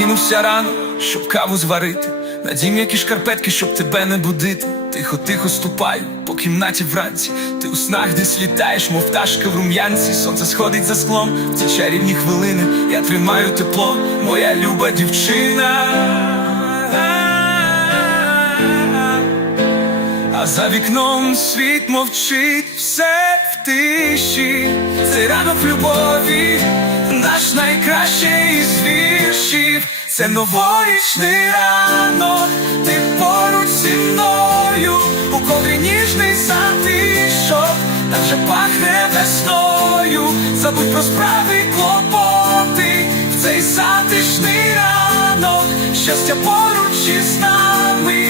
Прокинувся рано, щоб каву зварити. Надій м'які шкарпетки, щоб тебе не будити. Тихо, тихо ступаю по кімнаті вранці. Ти у снах десь літаєш, мов пташка в рум'янці. Сонце сходить за склом, в ці чарівні хвилини. Я тримаю тепло, моя люба дівчина. А за вікном світ мовчить, все в тиші. Цей ранок любові, наш найкращий із віршів. Це новорічний ранок, ти поруч зі мною, у коврі ніжний затишок, та вже пахне весною. Забудь про справи клопоти, в цей затишний ранок, щастя поруч із нами,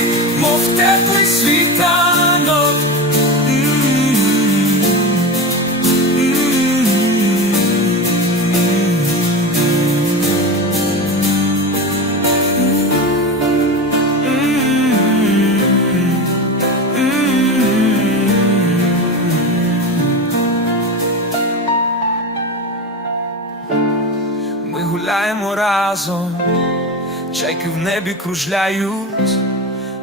Ми гуляємо разом, чайки в небі кружляють,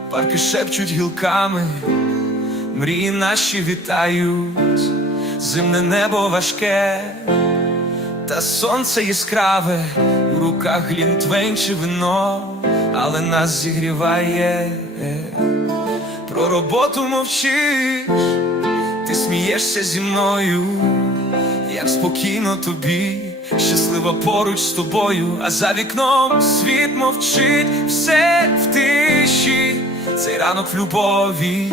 парки шепчуть гілками, мрії наші вітають, зимне небо важке, та сонце яскраве, у руках глінтвейн чи вино, але нас зігріває, про роботу мовчиш, ти смієшся зі мною як спокійно тобі, щаслива поруч з тобою, а за вікном світ мовчить, все в тиші, цей ранок в любові,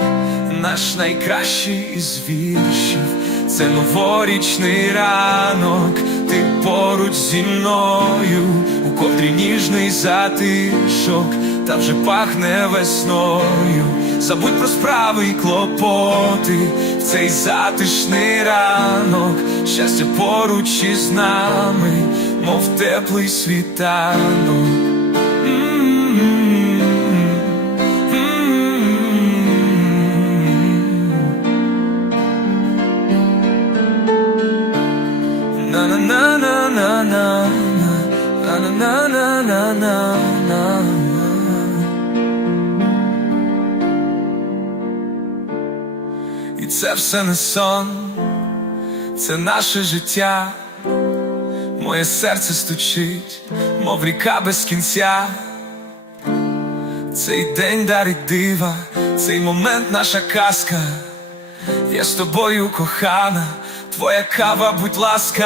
наш найкращий із віршів, це новорічний ранок, ти поруч зі мною, у ковдрі ніжний затишок, та вже пахне весною. Забудь про справи й клопоти, в цей затишний ранок, щастя поруч із нами, мов теплий світанок. М-м-м. На-на-на-на-на-на, на-на-на-на-на-на. І це все не сон, це наше життя, моє серце стучить, мов ріка без кінця. Цей день дарить дива, цей момент наша казка. Я з тобою кохана, твоя кава, будь ласка.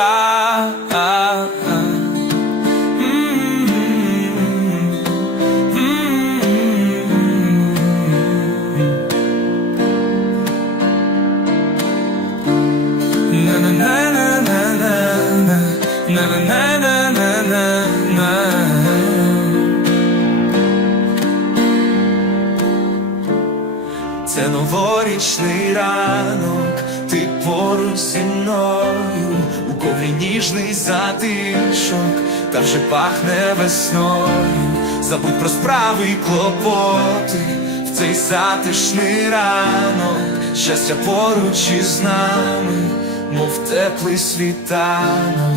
Це новорічний ранок, ти поруч зі мною, у коврі ніжний затишок, та вже пахне весною. Забудь про справи й клопоти, в цей затишний ранок, щастя поруч із нами, мов теплий світанок.